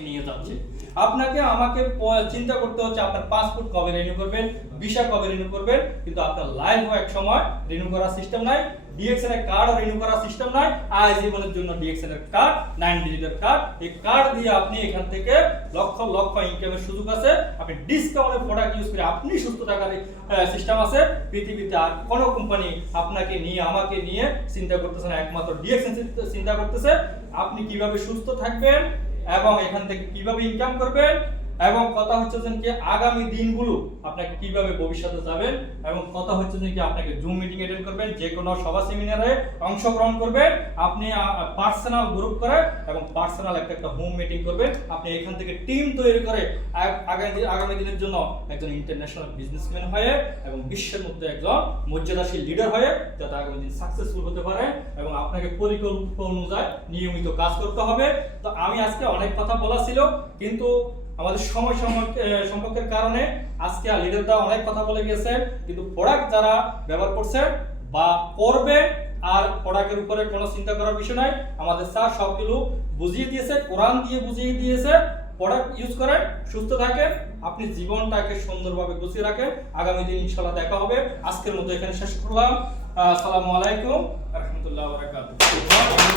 নিয়ে যাচ্ছে। আপনাকে আমাকে চিন্তা করতে হচ্ছে আপনার পাসপোর্ট কবে রিনিউ করবেন, ভিসা কবে রিনিউ করবেন, কিন্তু আপনার লাইফ এক সময় রিনিউ করার সিস্টেম নাই, ডিএক্সএন এর কার্ডও রিনিউ করার সিস্টেম নাই। আজীবনের জন্য ডিএক্সএন এর কার্ড 9 ডিজিটের কার্ড, এই কার্ড দিয়ে আপনি এখান থেকে লক্ষ লক্ষ ইনকামের সুযোগ আছে। আপনি ডিসকাউন্টের প্রোডাক্ট ইউজ করে আপনি সুস্থ থাকার সিস্টেম আছে। পৃথিবীতে আর কোনো কোম্পানি আপনাকে নিয়ে আমাকে নিয়ে চিন্তা করতেছে না, একমাত্র ডিএক্সএন চিন্তা করতেছে আপনি কিভাবে সুস্থ থাকবেন এবং এখান থেকে কিভাবে ইনকাম করবেন, এবং কথা হচ্ছে যে কি আগামী দিনগুলো আপনাকে কিভাবে ভবিষ্যতে যাবেন, এবং কথা হচ্ছে যে কি আপনাকে জুম মিটিং অ্যাটেন্ড করবেন, যে কোনো সভা সেমিনারে অংশগ্রহণ করবেন, আপনি পার্সোনাল গ্রুপ করে এবং পার্সোনাল একটা হোম মিটিং করবেন। আপনি এখান থেকে টিম তৈরি করে আগামী দিনের জন্য একজন ইন্টারন্যাশনাল বিজনেসম্যান হয়ে এবং বিশ্বের মধ্যে একজন মর্যাদাশীল লিডার হয়ে যাতে আগামী দিন সাকসেসফুল হতে পারে। এবং আপনাকে পরিকল্পনা অনুযায়ী নিয়মিত কাজ করতে হবে। তো আমি আজকে অনেক কথা বলা ছিল, কিন্তু আমাদের সময় সম্পর্কের কারণে আজকে লিডাররা অনেক কথা বলে গেছে, কিন্তু প্রোডাক্ট যারা ব্যবহার করছে বা করবে আর প্রোডাক্টের উপরে কোনো চিন্তা করার বিষয় নাই। আমাদের স্যার সবগুলো বুঝিয়ে দিয়েছে, কোরআন দিয়ে বুঝিয়ে দিয়েছে। প্রোডাক্ট ইউজ করেন, সুস্থ থাকেন, আপনি জীবনটাকে সুন্দরভাবে গুছিয়ে রাখেন। আগামী দিন ইনশাআল্লাহ দেখা হবে। আজকের মতো এখানে শেষ করলাম। আসসালামু আলাইকুম ওয়া রাহমাতুল্লাহি ওয়া বারাকাতুহু।